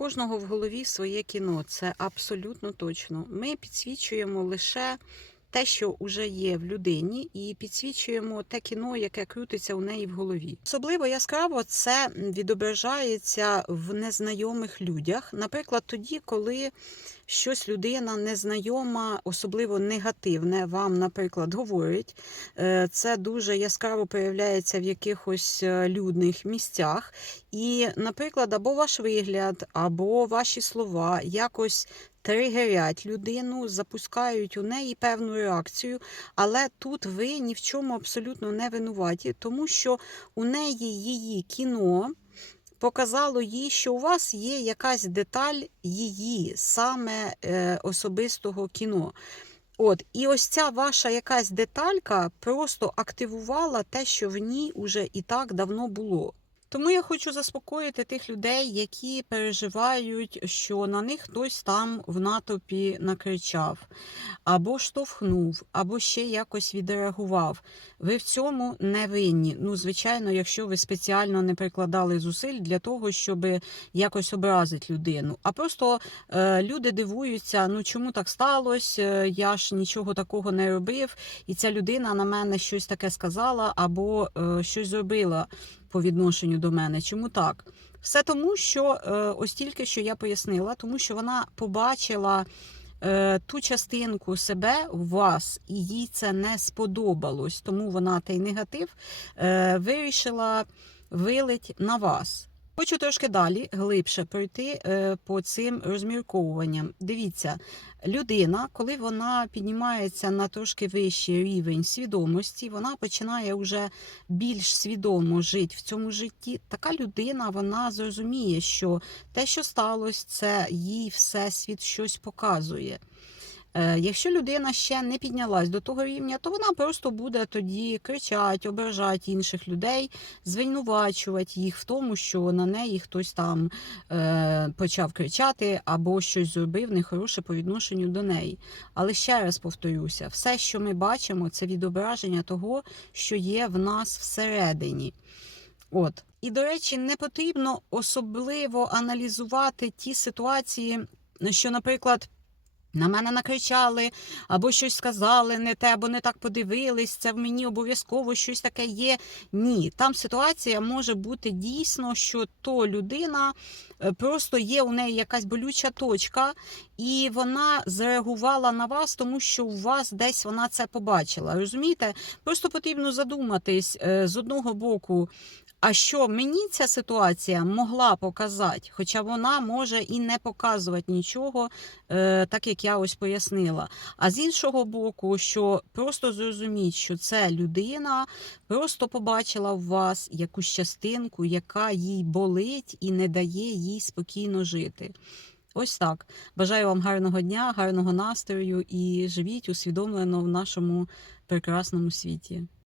кожного в голові своє кіно, це абсолютно точно. Ми підсвічуємо лише те, що вже є в людині, і підсвічуємо те кіно, яке крутиться у неї в голові. Особливо яскраво це відображається в незнайомих людях. Наприклад, тоді, коли щось людина незнайома, особливо негативне, вам, наприклад, говорить. Е, Це дуже яскраво проявляється в якихось е, людних місцях. І, наприклад, або ваш вигляд, або ваші слова якось тригерять людину, запускають у неї певну реакцію, але тут ви ні в чому абсолютно не винуваті, тому що у неї її кіно. Показало їй, що у вас є якась деталь її саме е, особистого кіно. От, і ось ця ваша якась деталька просто активувала те, що в ній уже і так давно було. Тому я хочу заспокоїти тих людей, які переживають, що на них хтось там в натовпі накричав, або штовхнув, або ще якось відреагував. Ви в цьому не винні. Ну, звичайно, якщо ви спеціально не прикладали зусиль для того, щоб якось образити людину. А просто е, люди дивуються, ну чому так сталося? Е, Я ж нічого такого не робив, і ця людина на мене щось таке сказала або е, щось зробила по відношенню до мене. Чому так? Все тому, що е, ось тільки що я пояснила, тому що вона побачила е, ту частинку себе в вас, і їй це не сподобалось, тому вона той негатив е, вирішила вилить на вас. Хочу трошки далі глибше пройти е, по цим розмірковуванням. Дивіться, людина, коли вона піднімається на трошки вищий рівень свідомості, вона починає вже більш свідомо жити в цьому житті. Така людина вона зрозуміє, що те, що сталося, це їй всесвіт щось показує. Е, Якщо людина ще не піднялась до того рівня, то вона просто буде тоді кричати, ображати інших людей, звинувачувати їх в тому, що на неї хтось там е, почав кричати або щось зробив нехороше по відношенню до неї. Але ще раз повторюся: все, що ми бачимо, це відображення того, що є в нас всередині. От. І, до речі, не потрібно особливо аналізувати ті ситуації, що, наприклад, на мене накричали, або щось сказали не те, або не так подивились, це в мені обов'язково щось таке є. Ні, там ситуація може бути дійсно, що то людина е, просто є у неї якась болюча точка, і вона зреагувала на вас, тому що у вас десь вона це побачила. Розумієте? Просто потрібно задуматись е, з одного боку. А що мені ця ситуація могла показати, хоча вона може і не показувати нічого, е, так як я ось пояснила. А з іншого боку, що просто зрозуміть, що це людина просто побачила в вас якусь частинку, яка їй болить і не дає їй спокійно жити. Ось так. Бажаю вам гарного дня, гарного настрою і живіть усвідомлено в нашому прекрасному світі.